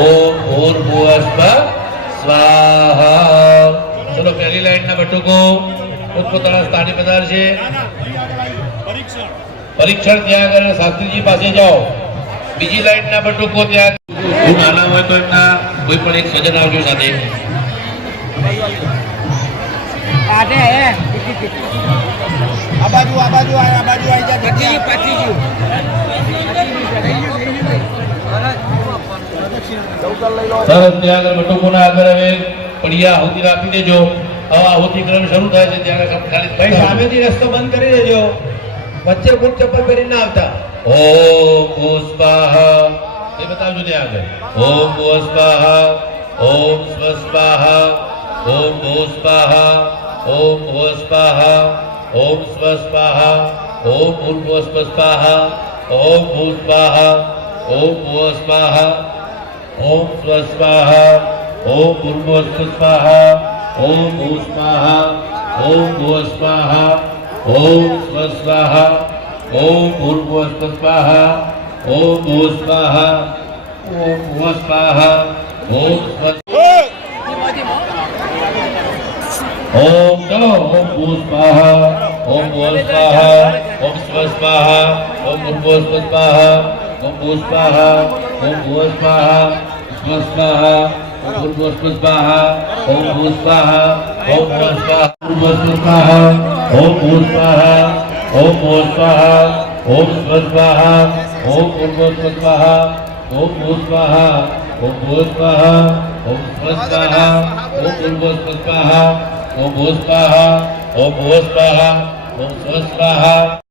ओम भूर्भुवस्सुः स्वाहा। चलो पहली लाइन ना बटुको પોતપોતાના સ્થાને પધારશે। પરીક્ષણ ત્યાં આગળ શાસ્ત્રીજી પાસે જાઓ। બીજી લાઈન ના બટુકો ત્યાં નાના હોય તો એમના કોઈ પણ એક સજ્જન આવજો સાથે। સરસ ત્યાં આગળ બટુકોના આગળ હવે પડિયા આહુતિ રાખી દેજો। હવે આહુતિકરણ શરૂ થાય છે ત્યારે ખાલી ભાઈ સામેથી રસ્તો બંધ કરી દેજો, વચ્ચે બૂટ ચપ્પલ પહેરીને ના આવતા। ઓમ ભૂ સ્વાહા એ બતાવજો ત્યાં આગળ। ઓમ ભૂ સ્વાહા, ઓમ સ્વ સ્વાહા, ઓમ ભૂ સ્વાહા, ઓમ ભૂ સ્વાહા, ઓમ સ્વ સ્વાહા, ઓમ ભૂર્ભુવઃ સ્વ સ્વાહા, ઓમ ભૂ સ્વાહા, ઓમ ભૂ સ્વાહા, ओम स्व स्वाहा, ओम भूर्भुवः स्व स्वाहा, ओम भू स्वाहा, ओम भुवः स्वाहा, ओम स्व स्वाहा, ओम भूर्भुवः स्व स्वाहा, ओम भू स्वाहा, ओम भुवः स्वाहा, ओम स्व ओम चलो ओम भू स्वाहा, ओम भुवः स्वाहा, ओम स्व स्वाहा, ओम भूर्भुवः स्व स्वाहा, ओम भू स्वाहा, ओम भुवः स्वाहा, स्व स्वाहा, ओम भूर्भुवः स्व स्वाहा, ओम भू स्वाहा, ओम भुवः स्वाहा, भूर्भुवः स्व स्वाहा, ओम भू स्वाहा, ओम भुवः स्वाहा, ओम स्व स्वाहा, ओम भूर्भुवः स्व स्वाहा, ओम भू स्वाहा, ओम भुवः स्वाहा, ओम स्व स्वाहा, ओम भूर्भुवः स्व स्वाहा, ओम भू स्वाहा, ओम भुवः स्वाहा, ओम स्व स्वाहा।